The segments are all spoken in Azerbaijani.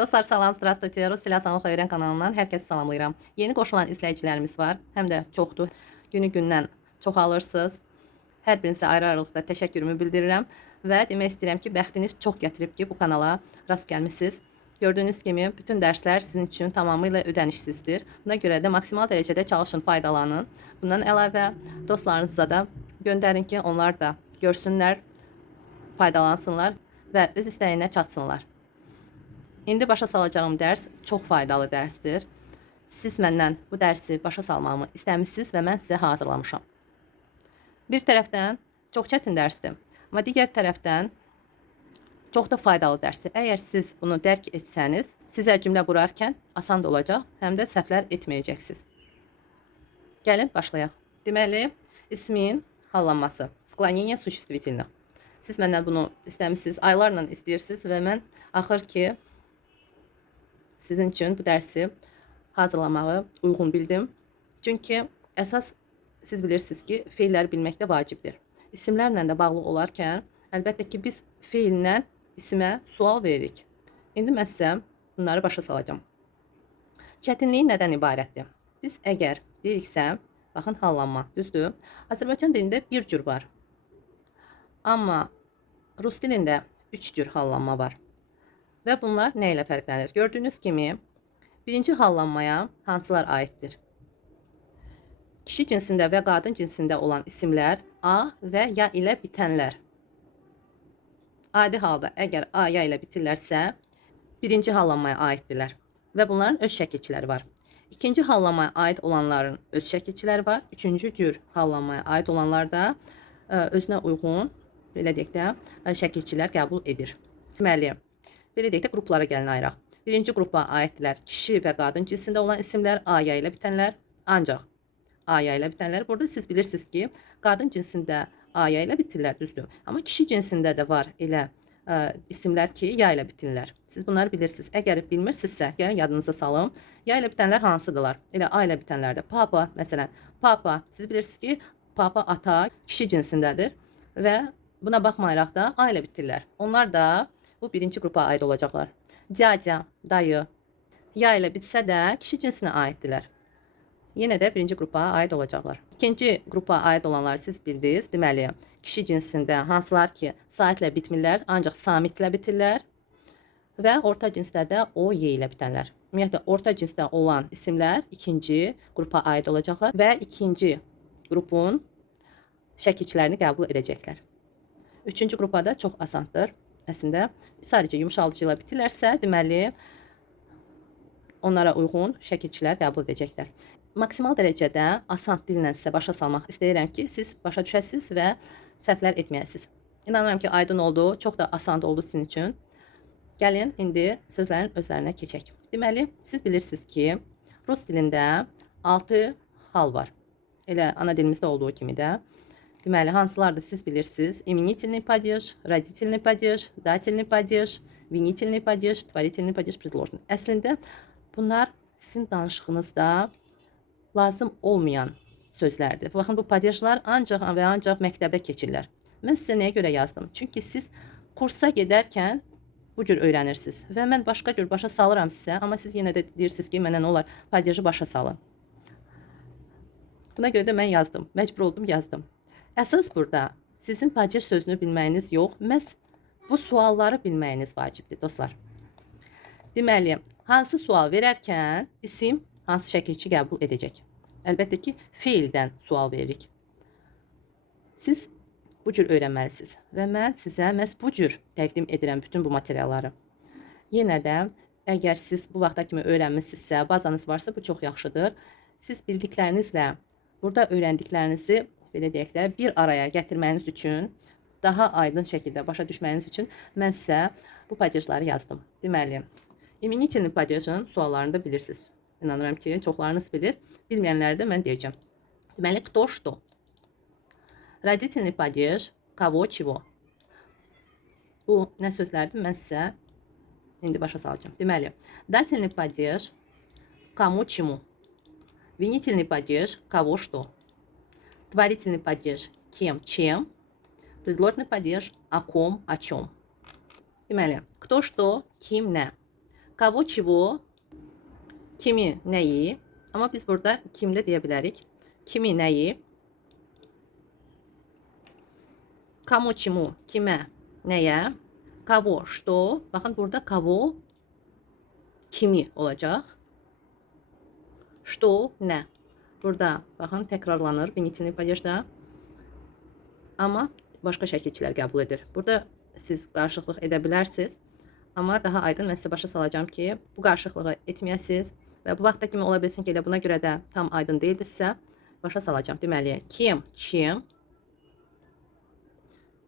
Dostlar salam, здравствуйте. Rus dili asanlıqla öyrən kanalından hər kəsi salamlayıram. Yeni qoşulan izləyicilərimiz var, həm də çoxdur. Günü-gündən çoxalırsınız. Hər birinizə ayrı-ayrılıqda təşəkkürümü bildirirəm və demək istəyirəm ki, bəxtiniz çox gətirib ki, bu kanala rast gəlmisiniz. Gördüyünüz kimi bütün dərslər sizin üçün tamamilə ödənişsizdir. Buna görə də maksimal dərəcədə çalışın, faydalanın. Bundan əlavə dostlarınıza da göndərin ki, onlar da görsünlər, faydalansınlar və öz istəyinə çatsınlar. İndi başa salacağım dərs çox faydalı dərsdir. Siz məndən bu dərsi başa salmamı istəmişsiniz və mən sizə hazırlamışam. Bir tərəfdən çox çətin dərsdir, amma digər tərəfdən çox da faydalı dərsdir. Əgər siz bunu dərk etsəniz, sizə cümlə qurarkən asan da olacaq, həm də səhvlər etməyəcəksiniz. Gəlin başlayaq. Deməli, ismin hallanması, sklonение существительных. Siz məndən bunu istəmişsiniz, aylarla istəyirsiniz və mən axır ki, sizin üçün bu dərsi hazırlamağı uyğun bildim. Çünki əsas siz bilirsiniz ki, feilləri bilmək də vacibdir. İsimlərlə də bağlı olarkən, əlbəttə ki, biz feillə isimə sual veririk. İndi mən sizə bunları başa salacağım. Çətinliyi nədən ibarətdir? Biz əgər deyiriksə, baxın, hallanma, düzdür? Azərbaycan dilində bir cür var. Amma Rus dilində 3 cür hallanma var. Və bunlar nə ilə fərqlənir? Gördüyünüz kimi, birinci hallanmaya hansılar aiddir? Kişi cinsində və qadın cinsində olan isimlər A və ya ilə bitənlər. Adi halda əgər A ya ilə bitirlərsə, birinci hallanmaya aiddirlər. Və bunların öz şəkilçiləri var. İkinci hallanmaya aid olanların öz şəkilçiləri var. Üçüncü cür hallanmaya aid olanlar da özünə uyğun, belə deyək də, şəkilçilər qəbul edir. Deməli, belə deyək də, qruplara gəlin ayıraq. Birinci qrupa aiddirlər kişi və qadın cinsində olan isimlər, A-ya ilə bitənlər, ancaq A-ya ilə bitənlər. Burada siz bilirsiniz ki, qadın cinsində A-ya ilə bitirlər, düzdür. Amma kişi cinsində də var elə isimlər ki, ya ilə bitirlər. Siz bunları bilirsiniz. Əgər bilmirsinizsə, gəlin yadınıza salın. Ya ilə bitənlər hansıdırlar? Elə A ilə bitənlərdə. Papa, məsələn, papa. Siz bilirsiniz ki, papa, ata kişi cinsindədir və buna baxmayaraq da A ilə bitirlər. Onlar da bu birinci qrupa aid olacaqlar. Dядя, dayı, ya ilə bitsə də kişi cinsinə aiddirlər. Yenə də birinci qrupa aid olacaqlar. İkinci qrupa aid olanlar siz bildiniz. Deməli, kişi cinsində hansılar ki, saitlə bitmirlər, ancaq samitlə bitirlər. Və orta cinsdə də o, y ilə bitənlər. Ümumiyyətlə, orta cinsdə olan isimlər ikinci qrupa aid olacaqlar və ikinci qrupun şəkilçilərini qəbul edəcəklər. Üçüncü qrupada çox asandır. Əslində, sadəcə yumuşalıcı ilə bitirlərsə, deməli, onlara uyğun şəkilçilər qəbul edəcəklər. Maksimal dərəcədə asan dillə sizə başa salmaq istəyirəm ki, siz başa düşəsiniz və səhvlər etməyəsiniz. İnanıram ki, aydın oldu, çox da asan oldu sizin üçün. Gəlin, indi sözlərin özlərinə keçək. Deməli, siz bilirsiniz ki, Rus dilində 6 hal var. Elə ana dilimizdə olduğu kimi də. Deməli, hansılardır siz bilirsiniz? Именительный падеж, родительный падеж, дательный падеж, винительный падеж, творительный падеж, предложный. Əslində, bunlar sizin danışığınızda lazım olmayan sözlərdir. Baxın, bu padejlər ancaq və ancaq məktəbdə keçirlər. Mən sizə nəyə görə yazdım? Çünki siz kursa gedərkən bu cür öyrənirsiniz. Və mən başqa cür başa salıram sizə, amma siz yenə də deyirsiniz ki, mənə nə olar, padeji başa salın. Buna görə də mən yazdım, məcbur oldum, yazdım. Əsas burada sizin padej sözünü bilməyiniz yox, məhz bu sualları bilməyiniz vacibdir, dostlar. Deməli, hansı sual verərkən isim hansı şəkilçi qəbul edəcək? Əlbəttə ki, feildən sual veririk. Siz bu cür öyrənməlisiniz və mən sizə məhz bu cür təqdim edirəm bütün bu materialları. Yenə də, əgər siz bu vaxta kimi öyrənmişsinizsə, bazanız varsa, bu çox yaxşıdır. Siz bildiklərinizlə burada öyrəndiklərinizi belə deyək də, bir araya gətirməyiniz üçün, daha aydın şəkildə başa düşməyiniz üçün mən sizə bu padejləri yazdım. Deməli, imenительный padejin suallarını da bilirsiniz. İnanıram ki, çoxlarınız bilir. Bilməyənləri də mən deyəcəm. Deməli, кто что? Родительный падеж, кого чего? Bu nə sözlərdir? Mən sizə indi başa salacağım. Deməli, дательный падеж, кому чему? Винительный падеж, кого что? Творительный падеж кем, чем. Предложный падеж о ком, о чем. Deməli, кто, что, kim, nə. Kavo çivo, kimi, nəyi. Amma biz burada kimdə deyə bilərik. Kimi, nəyi. Kamo, çimu, kimə, nəyə. Kavo, что. Baxın, burada kavo, kimi olacaq. Что, nə. Burada, baxın, təkrarlanır. Benitini padejda. Amma başqa şəkilçilər qəbul edir. Burada siz qarışıqlıq edə bilərsiniz. Amma daha aydın mən sizə başa salacağım ki, bu qarışıqlığı etməyəsiniz. Və bu vaxta kimi ola bilsin ki, elə buna görə də tam aydın deyildinizsə, başa salacağım. Deməli, kim, çim,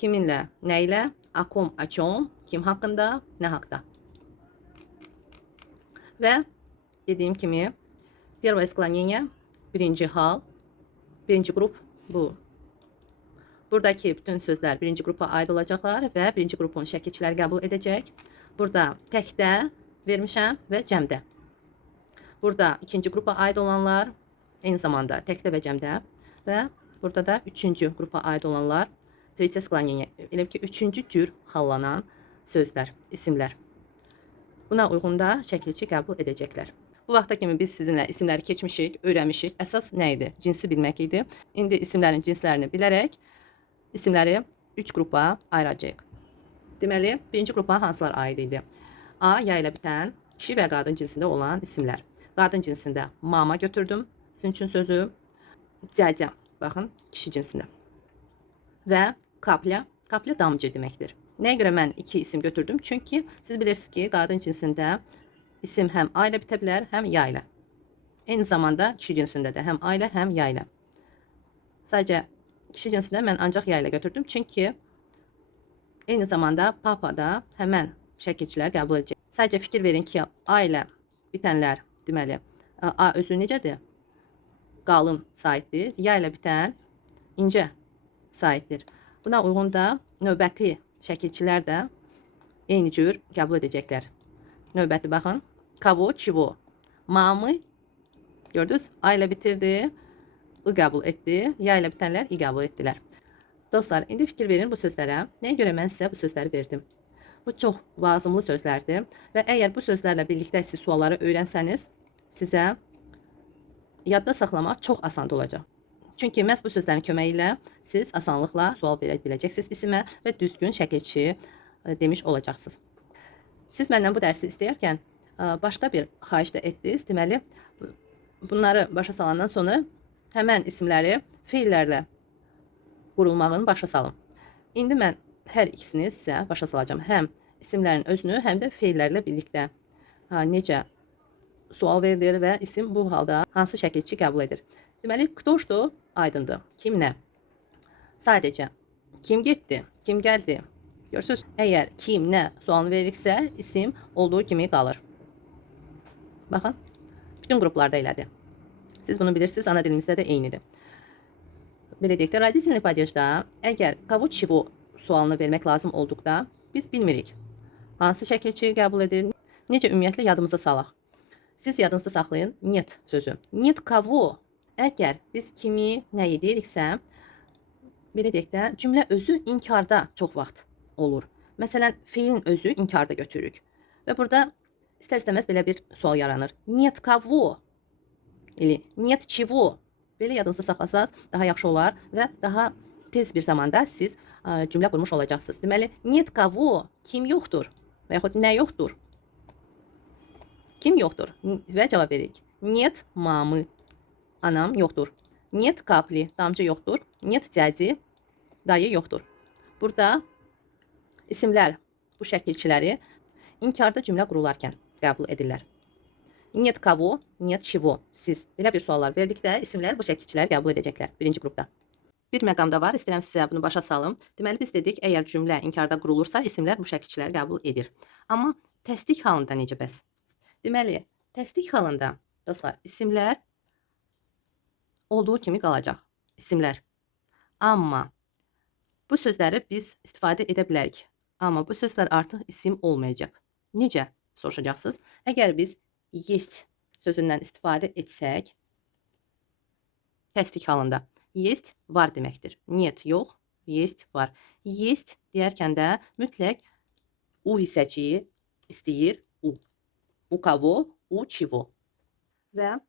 kiminlə, nə ilə, akom, açom, kim haqqında, nə haqda. Və dediyim kimi, первое склонение, birinci hal, birinci qrup bu. Buradakı bütün sözlər birinci qrupa aid olacaqlar və birinci qrupun şəkilçiləri qəbul edəcək. Burada təkdə vermişəm və cəmdə. Burada ikinci qrupa aid olanlar, eyni zamanda təkdə və cəmdə. Və burada da üçüncü qrupa aid olanlar, tretye sklonение, elə ki, üçüncü cür hallanan sözlər, isimlər. Buna uyğun da şəkilçi qəbul edəcəklər. Bu vaxta kimi biz sizinlə isimləri keçmişik, öyrənmişik. Əsas nə idi? Cinsi bilmək idi. İndi isimlərin cinslərini bilərək isimləri 3 qrupa ayıracağıq. Deməli, birinci qrupa hansılar aid idi? A, ya ilə bitən, kişi və qadın cinsində olan isimlər. Qadın cinsində mama götürdüm, sizin üçün sözü. Cəcə, baxın, kişi cinsində. Və kapля, kapля damcı deməkdir. Nəyə görə mən 2 isim götürdüm? Çünki siz bilirsiniz ki, qadın cinsində isim həm A ilə bitə bilər, həm ya ilə. Eyni zamanda kişi cinsində də həm A ilə, həm ya ilə. Sadəcə kişi cinsində mən ancaq ya ilə götürdüm. Çünki eyni zamanda papa da həmən şəkilçilər qəbul edəcək. Sadəcə fikir verin ki, A ilə bitənlər, deməli, A özü necədir? Qalın saitdir. Ya ilə bitən incə saitdir. Buna uyğun da növbəti şəkilçilər də eyni cür qəbul edəcəklər. Növbəti baxın. Kavo, çivo. Mamı, gördünüz? A ilə bitirdi. I qəbul etdi. Ya ilə bitənlər I qəbul etdilər. Dostlar, indi fikir verin bu sözlərə. Nəyə görə mən sizə bu sözləri verdim? Bu çox lazımlı sözlərdir. Və əgər bu sözlərlə birlikdə siz sualları öyrənsəniz, sizə yadda saxlamaq çox asan olacaq. Çünki məhz bu sözlərin köməyi ilə siz asanlıqla sual verə biləcəksiniz isimə və düzgün şəkilçi demiş olacaqsınız. Siz məndən bu dərsi istəyərkən başqa bir xahiş də etdiniz. Deməli, bunları başa salandan sonra həmən isimləri feillərlə qurulmağını başa salın. İndi mən hər ikisini sizə başa salacağım. Həm isimlərin özünü, həm də feillərlə birlikdə necə sual verilir və isim bu halda hansı şəkilçi qəbul edir. Deməli, ktoşdu aydındır. Kim nə? Sadəcə kim getdi, kim gəldi. Görürsünüz, əgər kim nə sualını veririksə, isim olduğu kimi qalır. Baxın, bütün qruplarda elədir. Siz bunu bilirsiniz, ana dilimizdə də eynidir. Belə deyək də, родительный падежdə əgər kavo çivo sualını vermək lazım olduqda, biz bilmirik. Hansı şəkilçi qəbul edir, necə ümumiyyətlə yadımıza salaq. Siz yadınızda saxlayın, нет sözü. Нет kavo. Əgər biz kimi, nəyi deyiriksə, belə deyək də, cümlə özü inkarda çox vaxt olur. Məsələn, feilin özü inkarda götürürük. Və burada istər-istəməz belə bir sual yaranır. Нет kavo. Или нет чего. Belə yadınızda saxlasaz daha yaxşı olar və daha tez bir zamanda siz cümlə qurmuş olacaqsınız. Deməli, нет kavo, kim yoxdur və yaxud nə yoxdur? Kim yoxdur? Və cavab veririk. Нет mamı. Anam yoxdur. Нет kapli, damcı yoxdur. Нет dяди, dayı yoxdur. Burada isimlər bu şəkilçiləri inkarda cümlə qurularkən qəbul edirlər. Нет kavo, нет чего. Siz belə bir suallar verdikdə isimlər bu şəkilçilər qəbul edəcəklər birinci qrupda. Bir məqamda var, istəyirəm sizə bunu başa salım. Deməli, biz dedik, əgər cümlə inkarda qurulursa, isimlər bu şəkilçilər qəbul edir. Amma təsdiq halında necə bəs? Deməli, təsdiq halında, dostlar, isimlər olduğu kimi qalacaq. İsimlər. Amma bu sözləri biz istifadə edə bilərik. Amma bu sözlər artıq isim olmayacaq. Necə? Soruşacaqsınız. Əgər biz есть sözündən istifadə etsək, təsdiq halında есть var deməkdir. Нет yox, есть var. Есть deyərkən də mütləq u hissəciyi istəyir u. У кого, у чего. Və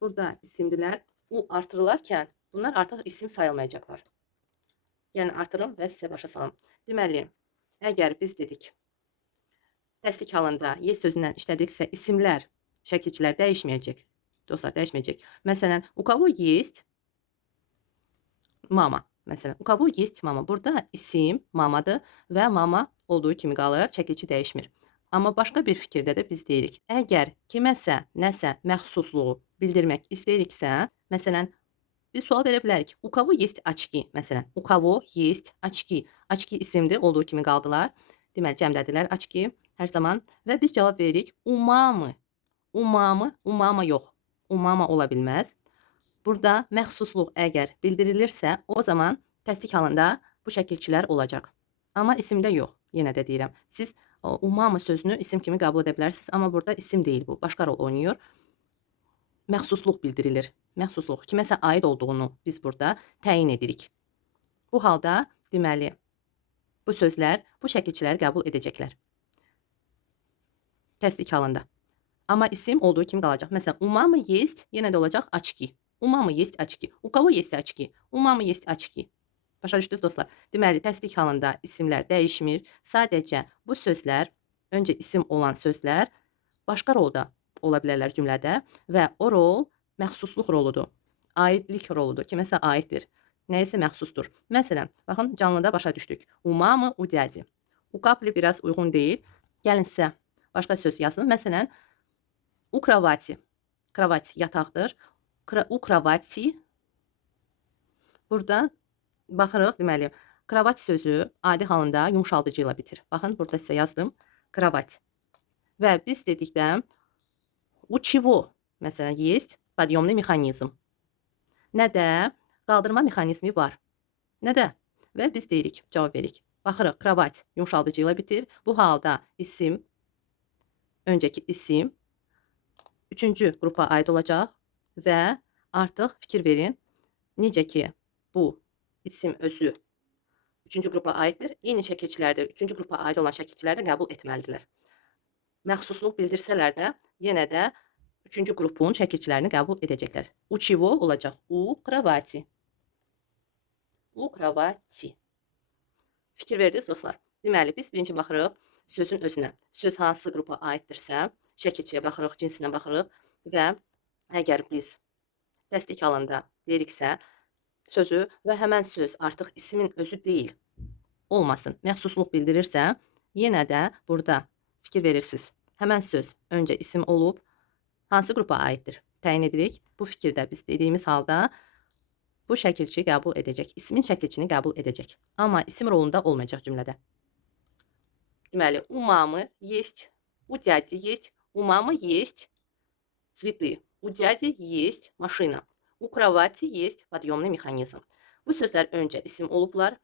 burada isimdilər u artırılarkən bunlar artıq isim sayılmayacaqlar. Yəni artırım və sizə başa salım. Deməli, əgər biz dedik, təsdiq halında y sözündən işlədiksə isimlər, şəkilçilər dəyişməyəcək. Dostlar, dəyişməyəcək. Məsələn, у кого есть mama. Məsələn, у кого есть mama. Burada isim mamadır və mama olduğu kimi qalır, çəkilçi dəyişmir. Amma başqa bir fikirdə də biz deyirik. Əgər kiməsə, nəsə məxsusluğu bildirmək istəyiriksə, məsələn, bir sual verə bilərik. У кого есть очки? Məsələn, у кого есть очки? Очки isimdir, olduğu kimi qaldılar. Deməli, cəmdədirlər очки hər zaman. Və biz cavab veririk. У мамы. У мамы, у mama yox. У mama ola bilməz. Burada məxsusluq əgər bildirilirsə, o zaman təsdiq halında bu şəkilçilər olacaq. Amma isimdə yox. Yenə də deyirəm. Siz umama sözünü isim kimi qəbul edə bilərsiniz, amma burada isim deyil bu. Başqa rol oynayır. Məxsusluq bildirilir. Məxsusluq kiməsə aid olduğunu biz burada təyin edirik. Bu halda deməli bu sözlər bu şəkilçiləri qəbul edəcəklər. Təsdiq halında. Amma isim olduğu kimi qalacaq. Məsələn, у мамы есть yenə də olacaq очки. У мамы есть очки. У кого есть очки? У мамы есть очки. Başa düşdünüz dostlar? Deməli, təsdiq halında isimlər dəyişmir. Sadəcə bu sözlər, öncə isim olan sözlər başqa rolda ola bilərlər cümlədə və o rol məxsusluq roludur. Aidlik roludur. Kiməsə aiddir. Nəyisə məxsusdur. Məsələn, baxın, canlıda başa düşdük. У мамы, у дяди. У капли biraz uyğun deyil. Gəlin sizə başqa söz yazın. Məsələn, у кровати. Kravati yataqdır. У кровати. Burada baxırıq, deməli, kravat sözü adi halında yumşaldıcı ilə bitir. Baxın, burada sizə yazdım. Kravat. Və biz dedikdə у чего, məsələn, есть подъемный mexanizm. Nədə qaldırma mexanizmi var. Nədə? Və biz deyirik, cavab veririk. Baxırıq, kravat yumşaldıcı ilə bitir. Bu halda isim, öncəki isim, üçüncü qrupa aid olacaq və artıq fikir verin. Necə ki, bu isim özü üçüncü qrupa aiddir. Eyni şəkilçilərdə üçüncü qrupa aid olan şəkilçilər də qəbul etməlidirlər. Məxsusluq bildirsələr də yenə də üçüncü qrupun şəkilçilərini qəbul edəcəklər. У чего olacaq? У кровати. У кровати. Fikir verdiniz dostlar. Deməli, biz birinci baxırıq sözün özünə. Söz hansı qrupa aiddirsə, şəkilçiyə baxırıq, cinsinə baxırıq və əgər biz təsdiq halında deyiriksə, sözü və həmən söz artıq ismin özü deyil, olmasın, məxsusluq bildirirsə, yenə də burada fikir verirsiniz. Həmən söz öncə isim olub, hansı qrupa aiddir? Təyin edirik. Bu fikirdə biz dediyimiz halda bu şəkilçi qəbul edəcək. İsmin şəkilçini qəbul edəcək. Amma isim rolunda olmayacaq cümlədə. Deməli, у мамы есть, у дяди есть, у мамы есть цветы, у дяди есть машина. У кровати есть подъемный mexanizm. Bu sözlər öncə isim olublar.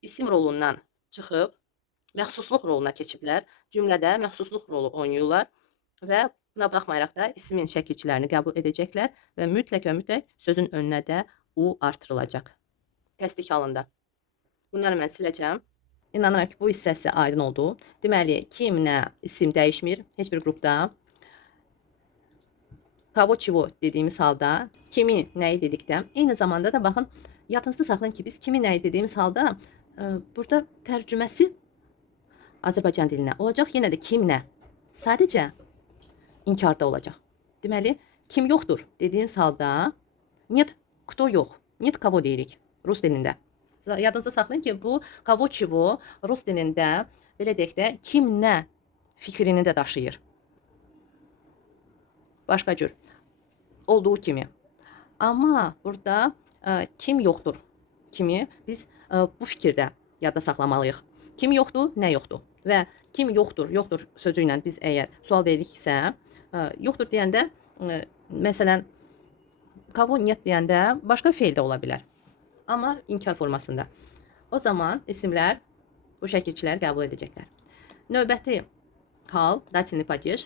İsim rolundan çıxıb məxsusluq roluna keçiblər. Cümlədə məxsusluq rolu oynayırlar və buna baxmayaraq da ismin şəkilçilərini qəbul edəcəklər və mütləq və mütləq sözün önünə də u artırılacaq. Təsdiq halında. Bunları mən siləcəm. İnanıram ki, bu hissəsi aydın oldu. Deməli, kim, nə, isim dəyişmir heç bir qrupda. Kavo çivo dediğimiz halda kimi nəyi dedikdə, eyni zamanda da baxın, yadınızda saxlayın ki, biz kimi nəyi dediğimiz halda burada tərcüməsi Azərbaycan dilinə olacaq. Yenə də kim nə? Sadəcə inkarda olacaq. Deməli, kim yoxdur dediğiniz halda нет кто yox, нет kavo deyirik Rus dilində. Yadınızda saxlayın ki, bu kavo çivo Rus dilində belə deyək də kim nə fikrini də daşıyır. Başqa cür olduğu kimi. Amma burada kim yoxdur kimi biz bu fikirdə yadda saxlamalıyıq. Kim yoxdur, nə yoxdur? Və kim yoxdur, yoxdur sözü ilə biz əgər sual veriksə, yoxdur deyəndə, məsələn, kavo нет deyəndə başqa feil də ola bilər. Amma inkar formasında. O zaman isimlər bu şəkilçilər qəbul edəcəklər. Növbəti hal datinli падеж.